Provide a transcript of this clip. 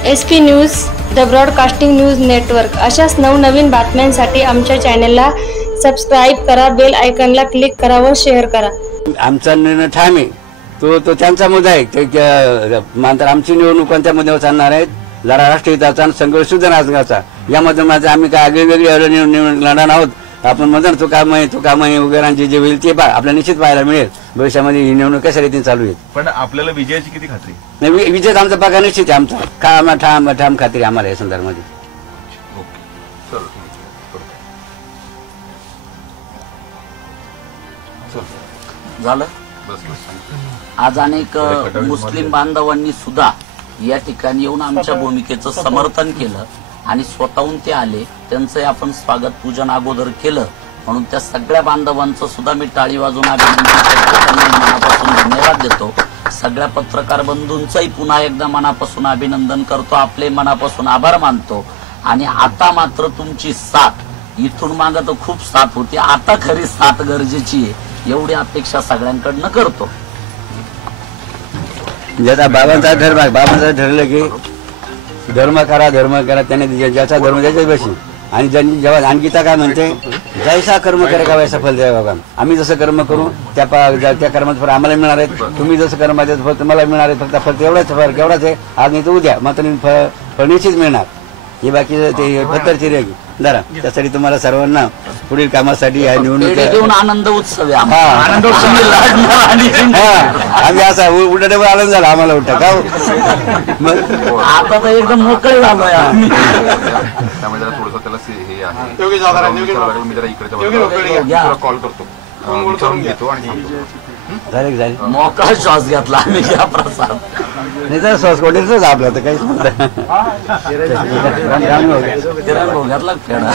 SP news, the broadcasting news network अशाच नवनवीन बातम्यांसाठी आमच्या चॅनलला सबस्क्राईब करा, बेल आयकॉनला क्लिक करा व शेअर करा। आमचा निर्णय ठाम आहे, तो त्यांचा मुद्दा आहे। मात्र आमची निवडणूक कोणत्या मुद्द्यावर चालणार आहेत, जरा राष्ट्रहिताचा आणि संघर्ष शुद्ध राजकारणाचा यामध्ये माझं आम्ही काय वेगवेगळी निवडणूक लढणार आहोत। आपण म्हणतो तो काम आहे वगैरे जे होईल ते आपल्याला निश्चित पाहायला मिळेल भविष्यामध्ये। ही निवडणूक कशा रीतीने चालू आहे, पण आपल्याला विजयाची किती खात्री? नाही, विजय आमचा बघा निश्चित आहे, आमचा ठाम खात्री आम्हाला या संदर्भामध्ये। झालं। आज अनेक मुस्लिम बांधवांनी सुद्धा या ठिकाणी येऊन आमच्या भूमिकेचं समर्थन केलं आणि स्वतःहून ते आले। त्यांचं आपण स्वागत पूजन अगोदर केलं, म्हणून त्या सगळ्या बांधवांचं सुद्धा मी टाळी वाजवून अभिनंदन करतो, मनापासून धन्यवाद देतो। सगळ्या पत्रकार बंधूंचंही पुन्हा एकदा मनापासून अभिनंदन करतो, आपले मनापासून आभार मानतो। आणि आता मात्र तुमची साथ, इथून मागं तर खूप साथ होती, आता खरी साथ गरजेची आहे, एवढी अपेक्षा सगळ्यांकडनं करतो। बाबांचा ठरलं की धर्म करा त्याने ज्याचा धर्म त्याच्याच बशी। आणि जेव्हा आणखीता काय म्हणते, जैसा कर्म करे का वैसा फल द्या बाबा। आम्ही जसं कर्म करू त्या कर्माचं फळ आम्हाला मिळणार आहे, तुम्ही जसं कर्म द्यायचं फळ तुम्हाला मिळणार आहे। फक्त फक्त एवढाच आहे, आज नाही तर उद्या मात्र फळ निश्चित मिळणार। ही बाकी ते पत्तरची रे जरा त्यासाठी तुम्हाला सर्वांना पुढील कामासाठी निवडणूक आनंद उत्सव आहे, आम्ही असा उलटा आनंद झाला आम्हाला उलटा का आता तर एकदम मोकळे झालोय आम्ही। कॉल करतो, विचारून घेतो आणि झाले मोकळा श्वास घेतला आम्ही या प्रसाद नाही तर श्वास कोणीच आपला तर काहीच घातला फेडा।